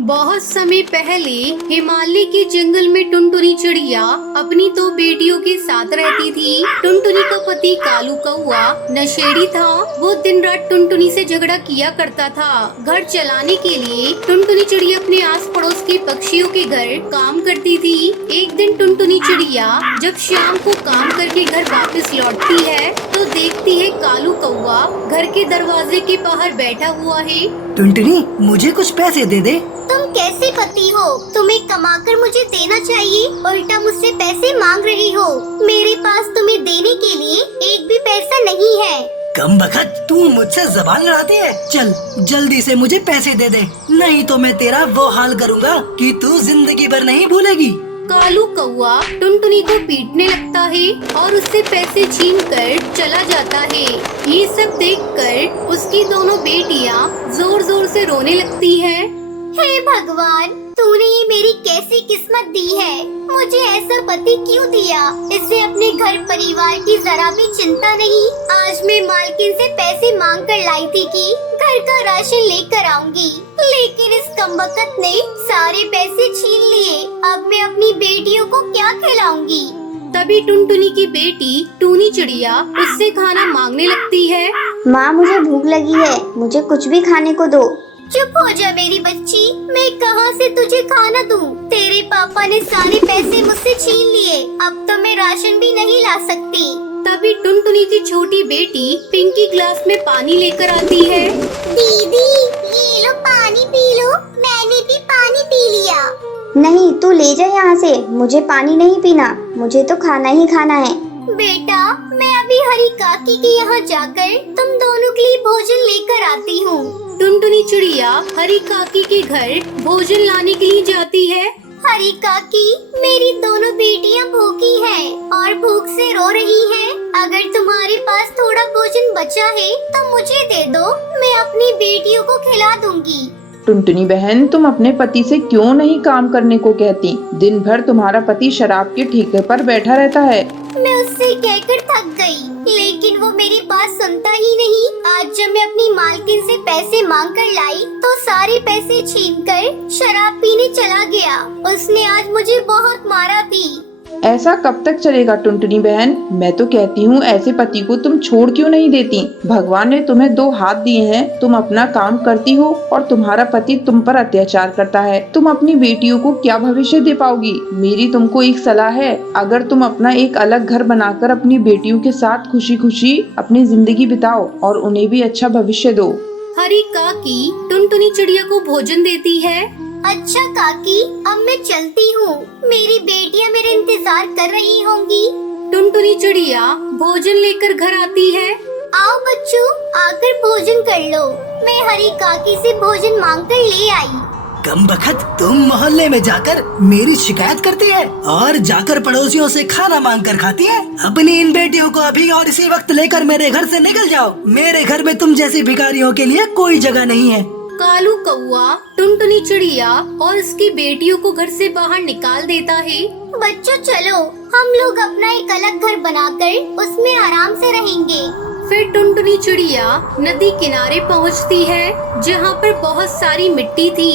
बहुत समय पहले हिमालय के जंगल में टुनटुनी चिड़िया अपनी दो बेटियों के साथ रहती थी। टुनटुनी का पति कालू कौआ नशेड़ी था। वो दिन रात टुनटुनी से झगड़ा किया करता था। घर चलाने के लिए टुनटुनी चिड़िया अपने आस पड़ोस के पक्षियों के घर काम करती थी। एक दिन टुनटुनी चिड़िया जब शाम को काम करके घर वापस लौटती है तो देखती है कालू कौआ घर के दरवाजे के बाहर बैठा हुआ है। टुनटुनी, मुझे कुछ पैसे दे दे। तुम कैसे पति हो? तुम्हें कमाकर मुझे देना चाहिए, उल्टा मुझसे पैसे मांग रही हो। मेरे पास तुम्हें देने के लिए एक भी पैसा नहीं है। कम बखत, तू मुझसे जबान लड़ाती है। चल जल्दी से मुझे पैसे दे दे, नहीं तो मैं तेरा वो हाल करूँगा कि तू जिंदगी भर नहीं भूलेगी। कालू कौआ टुनटुनी को पीटने लगता है और उससे पैसे छीनकर चला जाता है। ये सब देखकर उसकी दोनों बेटियां जोर जोर से रोने लगती हैं। हे भगवान, तूने ये मेरी कैसी किस्मत दी है? मुझे ऐसा पति क्यों दिया? इससे अपने घर परिवार की जरा भी चिंता नहीं। आज मैं मालकिन से पैसे मांग कर लाई थी कि घर का राशन लेकर आऊंगी, लेकिन इस कमबख्त ने सारे पैसे छीन लिए। अब मैं अपनी बेटियों को क्या खिलाऊंगी? तभी टुनटुनी की बेटी टूनी चिड़िया उससे खाना मांगने लगती है। माँ, मुझे भूख लगी है, मुझे कुछ भी खाने को दो। चुप हो जा मेरी बच्ची, मैं कहाँ से तुझे खाना दूँ? तेरे पापा ने सारे पैसे मुझसे छीन लिए, अब तो मैं राशन भी नहीं ला सकती। तभी टुनटुनी की छोटी बेटी पिंकी ग्लास में पानी लेकर आती है। दीदी, ये लो पानी पी लो। मैंने भी पानी पी लिया। नहीं, तू ले जा यहाँ से, मुझे पानी नहीं पीना, मुझे तो खाना ही खाना है। बेटा, मैं अभी हरी काकी के यहाँ जाकर तुम दोनों के लिए भोजन लेकर आती हूँ। टुनटुनी चिड़िया हरी काकी के घर भोजन लाने के लिए जाती है। हरी काकी, मेरी दोनों बेटियाँ भूखी हैं और भूख से रो रही हैं। अगर तुम्हारे पास थोड़ा भोजन बचा है तो मुझे दे दो, मैं अपनी बेटियों को खिला दूंगी। टुनटुनी बहन, तुम अपने पति से क्यों नहीं काम करने को कहती? दिन भर तुम्हारा पति शराब के ठेके पर बैठा रहता है। मैं उससे कहकर थक गई, लेकिन वो मेरी बात सुनता ही नहीं। आज जब मैं अपनी मालकिन से पैसे मांग कर लाई तो सारे पैसे छीनकर शराब पीने चला गया। उसने आज मुझे बहुत मारा भी। ऐसा कब तक चलेगा टुनटुनी बहन? मैं तो कहती हूँ ऐसे पति को तुम छोड़ क्यों नहीं देती? भगवान ने तुम्हें दो हाथ दिए हैं, तुम अपना काम करती हो और तुम्हारा पति तुम पर अत्याचार करता है। तुम अपनी बेटियों को क्या भविष्य दे पाओगी? मेरी तुमको एक सलाह है, अगर तुम अपना एक अलग घर बनाकर अपनी बेटियों के साथ खुशी खुशी अपनी जिंदगी बिताओ और उन्हें भी अच्छा भविष्य दो। हरी काकी टुनटुनी चिड़िया को भोजन देती है। अच्छा काकी, अब मैं चलती हूँ, मेरी बेटियाँ मेरा इंतजार कर रही होंगी। टुनटुनी चिड़िया भोजन लेकर घर आती है। आओ बच्चों, आकर भोजन कर लो। मैं हरी काकी से भोजन मांग कर ले आई। कम बखत, तुम मोहल्ले में जाकर मेरी शिकायत करती है और जाकर पड़ोसियों से खाना मांग कर खाती है। अपनी इन बेटियों को अभी और इसी वक्त लेकर मेरे घर से निकल जाओ। मेरे घर में तुम जैसी भिखारियों के लिए कोई जगह नहीं है। कालू कौआ टुनटुनी चिड़िया और उसकी बेटियों को घर से बाहर निकाल देता है। बच्चों चलो, हम लोग अपना एक अलग घर बनाकर उसमें आराम से रहेंगे। फिर टुनटुनी चिड़िया नदी किनारे पहुंचती है जहां पर बहुत सारी मिट्टी थी।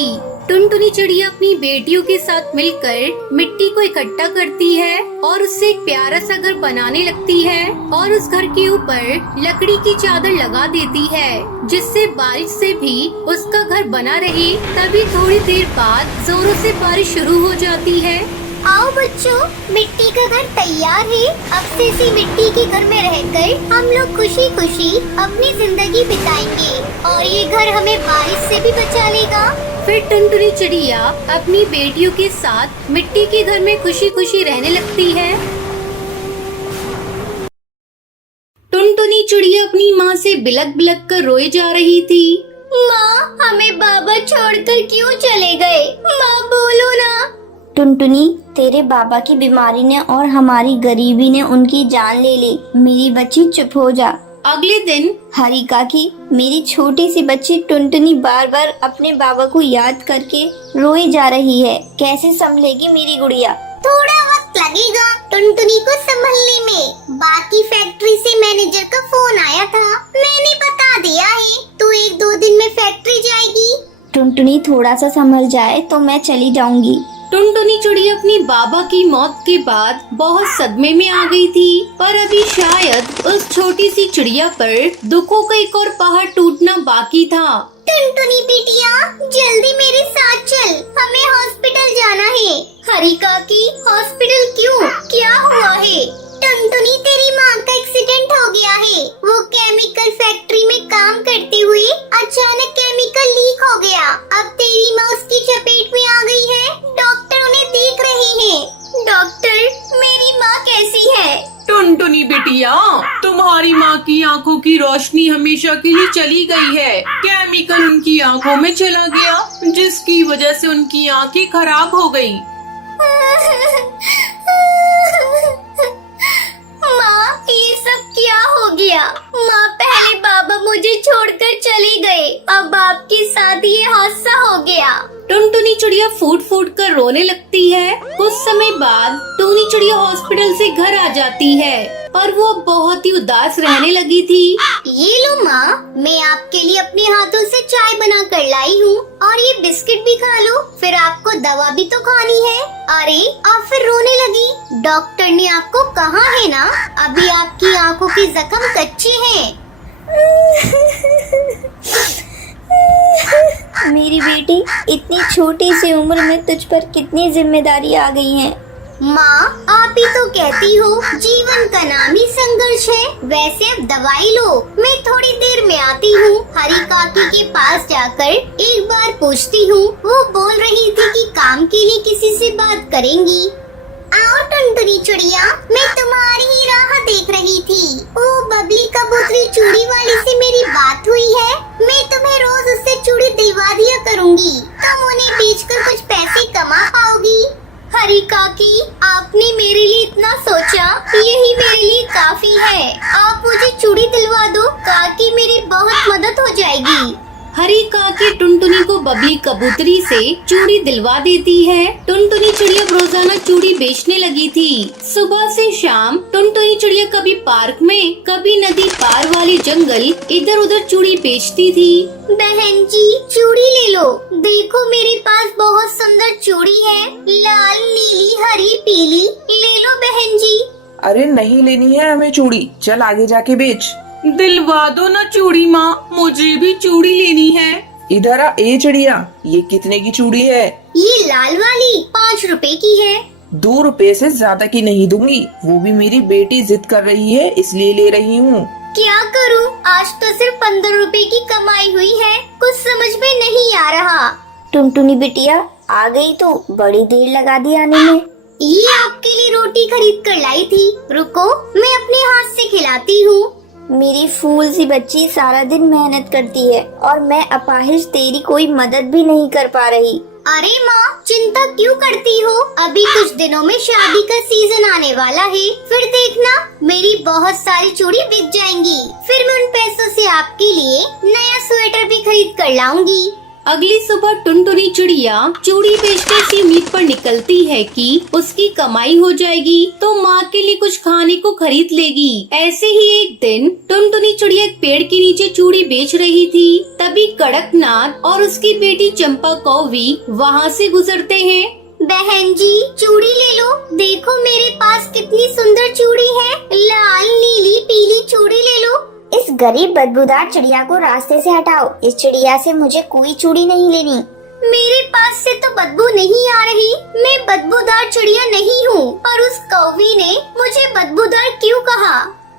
टुनटुनी चिड़िया अपनी बेटियों के साथ मिलकर मिट्टी को इकट्ठा करती है और उससे एक प्यारा सा घर बनाने लगती है और उस घर के ऊपर लकड़ी की चादर लगा देती है जिससे बारिश से भी उसका घर बना रहे। तभी थोड़ी देर बाद जोरों से बारिश शुरू हो जाती है। आओ बच्चों, मिट्टी का घर तैयार है। अब से इसी मिट्टी के घर में रहकर हम लोग खुशी खुशी अपनी जिंदगी बिताएंगे और ये घर हमें बारिश से भी बचा लेगा। फिर टुनटुनी चिड़िया अपनी बेटियों के साथ मिट्टी के घर में खुशी खुशी रहने लगती है। टुनटुनी चिड़िया अपनी माँ से बिलक बिलक कर रोए जा रही थी। माँ, हमें बाबा छोड़कर क्यों चले गए? माँ बोलो ना। टुनटुनी, तेरे बाबा की बीमारी ने और हमारी गरीबी ने उनकी जान ले ली। मेरी बच्ची चुप हो जा। अगले दिन हरी काकी, मेरी छोटी सी बच्ची टुनटुनी बार बार अपने बाबा को याद करके रोई जा रही है। कैसे संभलेगी मेरी गुड़िया? थोड़ा वक्त लगेगा टुनटुनी को संभलने में। बाकी फैक्ट्री से मैनेजर का फोन आया था, मैंने बता दिया है, तो 1-2 दिन में फैक्ट्री जाएगी। टुनटुनी थोड़ा सा संभल जाए तो मैं चली जाऊंगी। टुनटुनी चिड़िया अपनी बाबा की मौत के बाद बहुत सदमे में आ गई थी, पर अभी शायद उस छोटी सी चिड़िया पर दुखों का एक और पहाड़ टूटना बाकी था। टुनटुनी बिटिया, जल्दी मेरे साथ चल, हमें हॉस्पिटल जाना है। हरी काकी, हॉस्पिटल क्यों? क्या हुआ है? टुनटुनी, तेरी माँ का एक्सीडेंट हो गया है। वो केमिकल फैक्ट्री में काम करते हुए अचानक केमिकल लीक हो गया। अब तेरी माँ उसकी चपेट में आ गई है। डॉक्टर उन्हें देख रहे हैं। डॉक्टर, मेरी माँ कैसी है? टुनटुनी बिटिया, तुम्हारी माँ की आंखों की रोशनी हमेशा के लिए चली गई है। केमिकल उनकी आंखों में चला गया, जिसकी वजह से उनकी आंखें खराब हो गई। माँ, ये सब क्या हो गया? माँ, पहले बाबा मुझे छोड़कर चले गए, अब आपके साथ ये हादसा हो गया। टुनटुनी चिड़िया फूट फूट कर रोने लगती है। कुछ समय बाद टूनी चिड़िया हॉस्पिटल से घर आ जाती है, पर वो बहुत ही उदास रहने लगी थी। ये लो माँ, मैं आपके लिए अपने हाथों से चाय बना कर लाई हूँ, और ये बिस्किट भी खा लो, फिर आपको दवा भी तो खानी है। अरे, आप फिर रोने लगी। डॉक्टर ने आपको कहा है ना, अभी आपकी आंखों के जख्म कच्चे हैं। मेरी बेटी, इतनी छोटी सी उम्र में तुझ पर कितनी जिम्मेदारी आ गई हैं। माँ, आप ही तो कहती हो जीवन का नाम ही संघर्ष है। वैसे अब दवाई लो, मैं थोड़ी देर में आती हूँ। हरी काकी के पास जाकर एक बार पूछती हूँ। वो बोल रही थी कि काम के लिए किसी से बात करेंगी। आओ टुनटुनी चिड़िया, मैं तुम्हारी ही राह देख रही थी। ओ बबली कबूतरी चूड़ी वाली से मेरी बात हुई है। मैं तुम्हें रोज उससे चूड़ी दिलवा दिया करूँगी, तुम उन्हें बेचकर कुछ पैसे कमा पाओगी। हरी काकी, आपने मेरे लिए इतना सोचा, यही मेरे लिए काफी है। आप मुझे चूड़ी दिलवा दो, काकी मेरी बहुत मदद हो जाएगी। हरी काकी टुनटुनी को बबली कबूतरी से चूड़ी दिलवा देती है। टुनटुनी चिड़िया रोजाना चूड़ी बेचने लगी थी। सुबह से शाम टुनटुनी चिड़िया कभी पार्क में, कभी नदी पार वाले जंगल इधर उधर चूड़ी बेचती थी। बहन जी, चूड़ी ले लो, देखो मेरे पास बहुत सुंदर चूड़ी है, लाल नीली हरी पीली, ले लो बहन जी। अरे नहीं लेनी है हमें चूड़ी, चल आगे जाके बेच। दिलवा दो ना चूड़ी माँ, मुझे भी चूड़ी लेनी है। इधर आ ए चिड़िया, ये कितने की चूड़ी है? ये लाल वाली 5 रुपए की है। 2 रुपए से ज्यादा की नहीं दूंगी, वो भी मेरी बेटी जिद कर रही है इसलिए ले रही हूँ। क्या करूँ, आज तो सिर्फ 15 रुपए की कमाई हुई है, कुछ समझ में नहीं आ रहा। टुनटुनी बिटिया, आ गई तो बड़ी देर लगा दी आने में। ये आपके लिए रोटी खरीद कर लाई थी, रुको मैं अपने हाथ से खिलाती हूँ। मेरी फूल सी बच्ची सारा दिन मेहनत करती है और मैं अपाहिज तेरी कोई मदद भी नहीं कर पा रही। अरे माँ, चिंता क्यों करती हो, अभी कुछ दिनों में शादी का सीजन आने वाला है, फिर देखना मेरी बहुत सारी चूड़ी बिक जाएंगी, फिर मैं उन पैसों से आपके लिए नया स्वेटर भी खरीद कर लाऊंगी। अगली सुबह टुनटुनी चिड़िया चूड़ी बेचने की उम्मीद पर निकलती है कि उसकी कमाई हो जाएगी तो माँ के लिए कुछ खाने को खरीद लेगी। ऐसे ही एक दिन टुनटुनी चिड़िया एक पेड़ के नीचे चूड़ी बेच रही थी। तभी कड़कनाथ और उसकी बेटी चंपा कौवी वहाँ से गुजरते हैं। बहन जी, चूड़ी ले लो, देखो मेरे पास कितनी सुंदर चूड़ी है, लाल नीली पीली चूड़ी ले लो। इस गरीब बदबूदार चिड़िया को रास्ते से हटाओ, इस चिड़िया से मुझे कोई चूड़ी नहीं लेनी। मेरे पास से तो बदबू नहीं आ रही, मैं बदबूदार चिड़िया नहीं हूँ, पर उस कौवी ने मुझे बदबूदार क्यों कहा?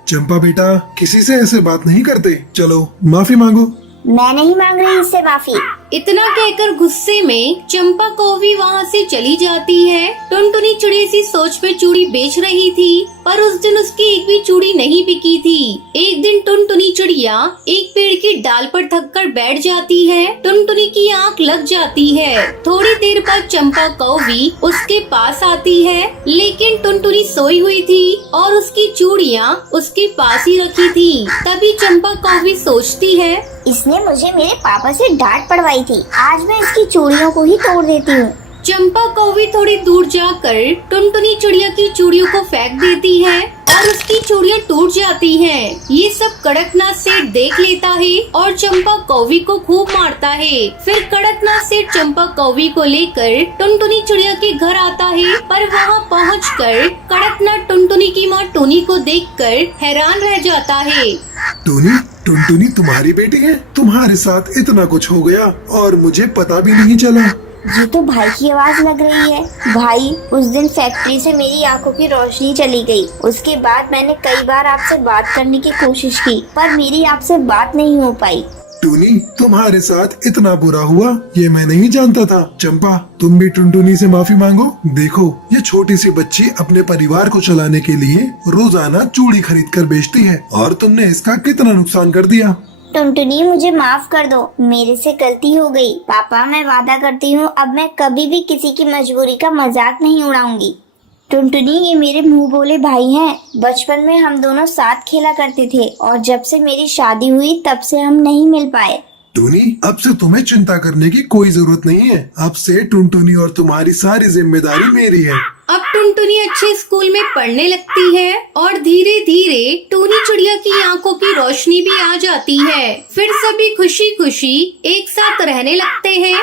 चंपा बेटा, किसी से ऐसे बात नहीं करते, चलो माफी मांगो। मैं नहीं मांग रही इससे माफी। इतना कहकर गुस्से में चंपा कौवी वहाँ से चली जाती है। टुनटुनी चिड़िया सी सोच में चूड़ी बेच रही थी, पर उस दिन उसकी एक भी चूड़ी नहीं बिकी थी। एक दिन टुनटुनी चिड़िया एक पेड़ की डाल पर थक कर बैठ जाती है। टुनटुनी की आंख लग जाती है। थोड़ी देर बाद चंपा कौवी उसके पास आती है, लेकिन टुनटुनी सोई हुई थी और उसकी चूड़ियाँ उसके पास ही रखी थी। तभी चंपा कौवी सोचती है, इसने मुझे मेरे पापा से डांट पड़वाई थी, आज मैं इसकी चूड़ियों को ही तोड़ देती हूँ। चंपा कौवी थोड़ी दूर जाकर टुनटुनी चिड़िया की चूड़ियों को फेंक देती है और उसकी चूड़ियाँ टूट जाती हैं। ये सब कड़कनाथ सेठ देख लेता है और चंपा कौवी को खूब मारता है। फिर कड़कनाथ सेठ चंपा कौवी को लेकर टुनटुनी चिड़िया के घर आता है, पर वहाँ पहुंचकर कड़कनाथ टुनटुनी की माँ टूनी को देखकर हैरान रह जाता है। टूनी, टुनटुनी तुम्हारी बेटी है? तुम्हारे साथ इतना कुछ हो गया और मुझे पता भी नहीं चला। ये तो भाई की आवाज लग रही है। भाई, उस दिन फैक्ट्री से मेरी आंखों की रोशनी चली गई। उसके बाद मैंने कई बार आपसे बात करने की कोशिश की, पर मेरी आपसे बात नहीं हो पाई। टूनी, तुम्हारे साथ इतना बुरा हुआ ये मैं नहीं जानता था। चंपा, तुम भी टुनटुनी से माफी मांगो। देखो, ये छोटी सी बच्ची अपने परिवार को चलाने के लिए रोजाना चूड़ी खरीद कर बेचती है और तुमने इसका कितना नुकसान कर दिया। टुनटुनी, मुझे माफ कर दो, मेरे से गलती हो गई। पापा, मैं वादा करती हूँ अब मैं कभी भी किसी की मजबूरी का मजाक नहीं उड़ाऊंगी। टुनटुनी, ये मेरे मुंह बोले भाई हैं। बचपन में हम दोनों साथ खेला करते थे और जब से मेरी शादी हुई तब से हम नहीं मिल पाए। टूनी, अब से तुम्हें चिंता करने की कोई जरूरत नहीं है। अब से टुनटुनी और तुम्हारी सारी जिम्मेदारी मेरी है। अब टुनटुनी अच्छे स्कूल में पढ़ने लगती है और धीरे धीरे टूनी चिड़िया की आंखों की रोशनी भी आ जाती है। फिर सभी खुशी खुशी एक साथ रहने लगते हैं।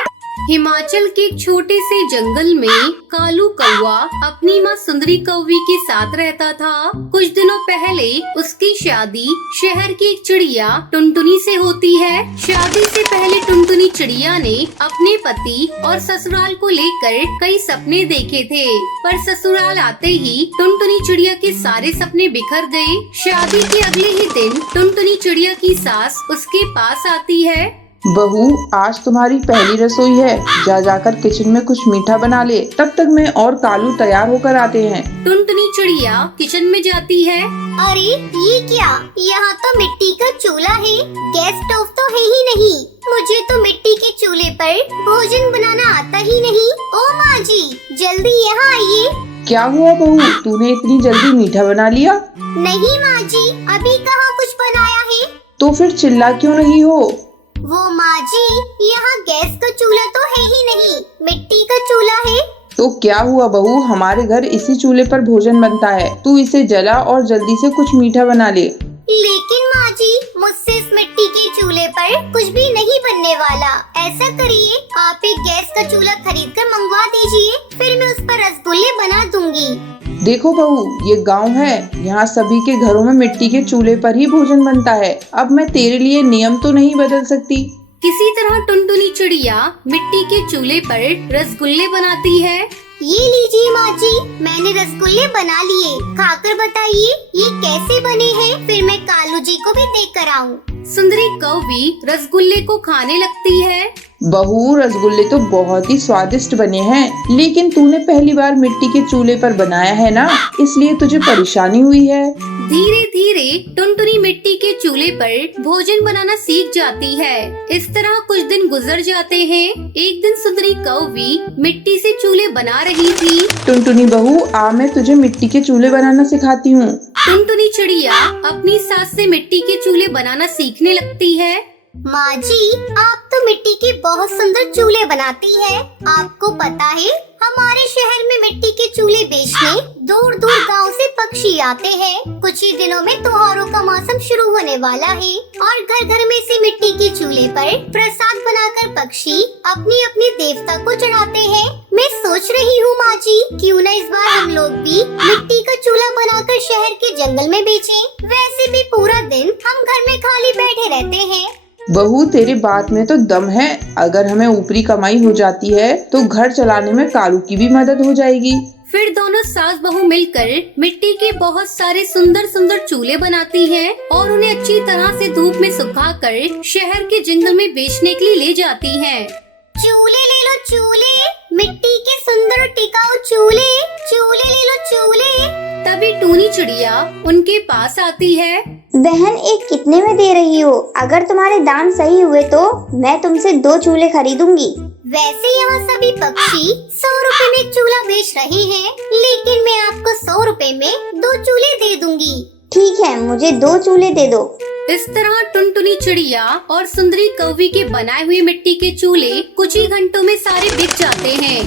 हिमाचल के एक छोटे से जंगल में कालू कौवा अपनी माँ सुंदरी कौवी के साथ रहता था। कुछ दिनों पहले उसकी शादी शहर की एक चिड़िया टुनटुनी से होती है। शादी से पहले टुनटुनी चिड़िया ने अपने पति और ससुराल को लेकर कई सपने देखे थे, पर ससुराल आते ही टुनटुनी चिड़िया के सारे सपने बिखर गए। शादी के अगले ही दिन टुनटुनी चिड़िया की सास उसके पास आती है। बहू, आज तुम्हारी पहली रसोई है। जा जाकर किचन में कुछ मीठा बना ले। तब तक मैं और कालू तैयार होकर आते हैं। टुनटुनी चिड़िया किचन में जाती है। अरे ये क्या? यहाँ तो मिट्टी का चूल्हा है, गैस स्टोव तो है ही नहीं। मुझे तो मिट्टी के चूल्हे पर भोजन बनाना आता ही नहीं। ओ माँ जी, जल्दी यहाँ आइए। क्या हुआ बहू, तूने इतनी जल्दी मीठा बना लिया? नहीं माँ जी, अभी कहाँ कुछ बनाया है। तो फिर चिल्ला क्यों नहीं हो? वो माँ जी, यहाँ गैस का चूल्हा तो है ही नहीं, मिट्टी का चूल्हा है। तो क्या हुआ बहू, हमारे घर इसी चूल्हे पर भोजन बनता है। तू इसे जला और जल्दी से कुछ मीठा बना ले। लेकिन माँ जी, मुझसे इस मिट्टी के चूल्हे पर कुछ भी नहीं बनने वाला। ऐसा करिए, आप एक गैस का चूल्हा खरीद कर मंगवा दीजिए, फिर मैं उस पर रसगुल्ले बना दूंगी। देखो बहू, ये गांव है, यहाँ सभी के घरों में मिट्टी के चूल्हे पर ही भोजन बनता है। अब मैं तेरे लिए नियम तो नहीं बदल सकती। किसी तरह टुनटुनी चिड़िया मिट्टी के चूल्हे पर रसगुल्ले बनाती है। ये लीजिए माँ जी, मैंने रसगुल्ले बना लिए। खाकर बताइए ये कैसे बने हैं, फिर मैं कालू जी को भी देख कर आऊँ। सुंदरी कौवी रसगुल्ले को खाने लगती है। बहू, रसगुल्ले तो बहुत ही स्वादिष्ट बने हैं, लेकिन तूने पहली बार मिट्टी के चूल्हे पर बनाया है ना, इसलिए तुझे परेशानी हुई है। धीरे धीरे टुनटुनी मिट्टी के चूल्हे पर भोजन बनाना सीख जाती है। इस तरह कुछ दिन गुजर जाते हैं। एक दिन सुंदरी कौवी मिट्टी से चूल्हे बना रही थी। टुनटुनी बहू, आ मैं तुझे मिट्टी के चूल्हे बनाना सिखाती हूँ। टुनटुनी चिड़िया अपनी सास से मिट्टी के चूल्हे बनाना सीखने लगती है। माँ जी, आप तो मिट्टी के बहुत सुंदर चूल्हे बनाती है। आपको पता है, हमारे शहर में मिट्टी के चूल्हे बेचने दूर दूर गांव से पक्षी आते हैं। कुछ ही दिनों में त्योहारों का मौसम शुरू होने वाला है और घर घर में से मिट्टी के चूल्हे पर प्रसाद बनाकर पक्षी अपनी अपनी देवता को चढ़ाते हैं। मैं सोच रही हूँ माँ जी, क्यों न इस बार हम लोग भी मिट्टी का चूल्हा बनाकर शहर के जंगल में बेचें। वैसे भी पूरा दिन हम घर में खाली बैठे रहते हैं। बहू, तेरी बात में तो दम है। अगर हमें ऊपरी कमाई हो जाती है तो घर चलाने में कालू की भी मदद हो जाएगी। फिर दोनों सास बहू मिलकर मिट्टी के बहुत सारे सुंदर सुंदर चूल्हे बनाती हैं और उन्हें अच्छी तरह से धूप में सुखाकर शहर के जंगल में बेचने के लिए ले जाती हैं। चूल्हे ले लो चूल्हे, मिट्टी के सुंदर टिकाऊ चूल्हे, चूल्हे ले लो चूल्हे। तभी टूनी चिड़िया उनके पास आती है। बहन, एक कितने में दे रही हो? अगर तुम्हारे दाम सही हुए तो मैं तुमसे 2 चूल्हे खरीदूंगी। वैसे यहाँ सभी पक्षी 100 रुपए में चूल्हा बेच रहे हैं, लेकिन मैं आपको 100 रुपए में 2 चूल्हे दे दूंगी। ठीक है, मुझे 2 चूल्हे दे दो। इस तरह टुनटुनी चिड़िया और सुंदरी कौवी के बनाए हुए मिट्टी के चूल्हे कुछ ही घंटों में सारे बिक जाते हैं।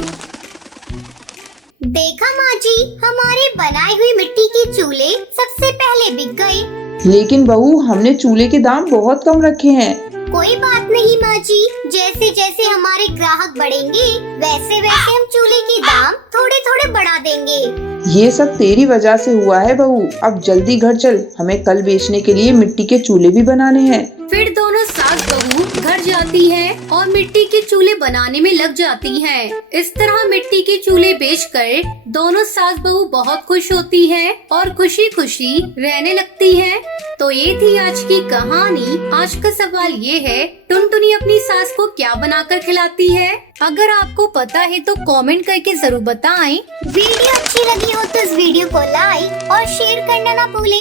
देखा माँ जी, हमारे बनाए हुए मिट्टी के चूल्हे सबसे पहले बिक गए। लेकिन बहू, हमने चूल्हे के दाम बहुत कम रखे हैं। कोई बात नहीं माँ जी, जैसे जैसे हमारे ग्राहक बढ़ेंगे वैसे वैसे हम चूल्हे के दाम थोड़े थोड़े बढ़ा देंगे। ये सब तेरी वजह से हुआ है बहू। अब जल्दी घर चल, हमें कल बेचने के लिए मिट्टी के चूल्हे भी बनाने हैं। फिर दोनों सास बहू घर जाती हैं और मिट्टी के चूल्हे बनाने में लग जाती हैं। इस तरह मिट्टी के चूल्हे बेचकर दोनों सास बहू बहुत खुश होती हैं और खुशी खुशी रहने लगती हैं। तो ये थी आज की कहानी। आज का सवाल ये है, टुनटुनी अपनी सास को क्या बनाकर खिलाती है? अगर आपको पता है तो कमेंट करके जरूर बताएं। वीडियो अच्छी लगी हो तो इस वीडियो को लाइक और शेयर करना ना भूलें।